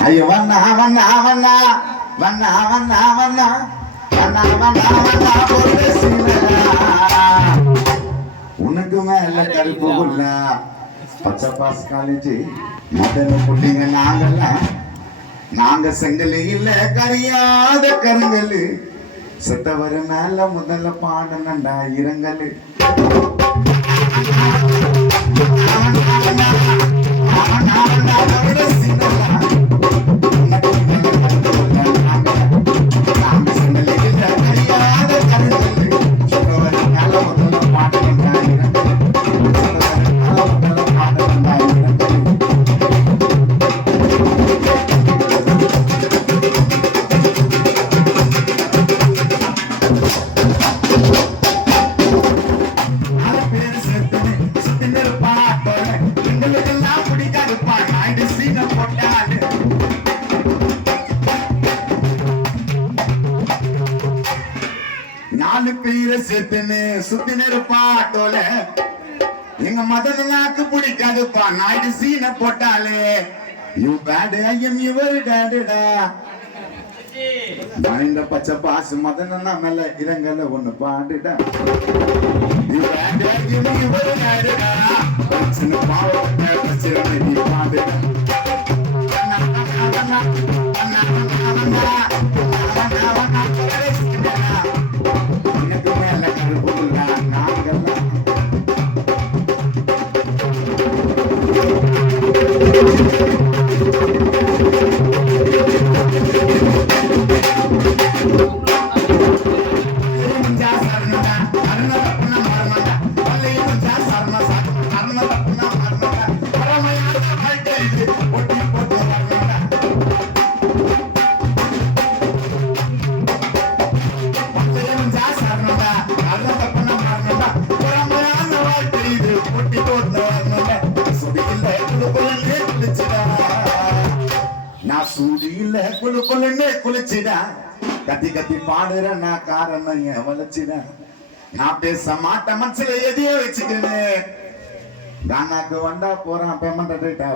ஐயோ வண்ணா வண்ணா வண்ணா வண்ணா வண்ணா வண்ணா வண்ணா வண்ணா வண்ணா பொண்ணு உனக்கு மேல கருப்பு புள்ள பச்சை பாஸ் காலேஜ் மதன புள்ளிங்க நாங்கெல்லாம் நாங்க செங்கல் இல்ல கரியாத கருங்கல் செத்தவர் மேல முதல்ல பாடனண்டா இரங்கல் நாலு பேரை சேர்த்துன்னு சுத்தி நெருப்பாட்டோல எங்க மதனாக்கு பிடிக்காதுப்பா நாயுடு சீனை போட்டாலே யூ பேட் ஐயம் யுவர் டேடுடா இந்த பச்சை பாசு மதனா மேல இரங்கல ஒண்ணு பாடுடா யூ பேட் ஐயம் யுவர் டேடுடா சின்ன பாவத்தை பச்சிரனை நீ பாடுடா குளிச்சிடா கத்தி கத்தி பாடுற நான் காரணம் என் வளச்சிடா நான் பேச மாட்டேன் மனசுல எதையோ வச்சுக்கிறேன் கானாக்கு வந்தா போறான் பேமெண்ட் ரேட்டா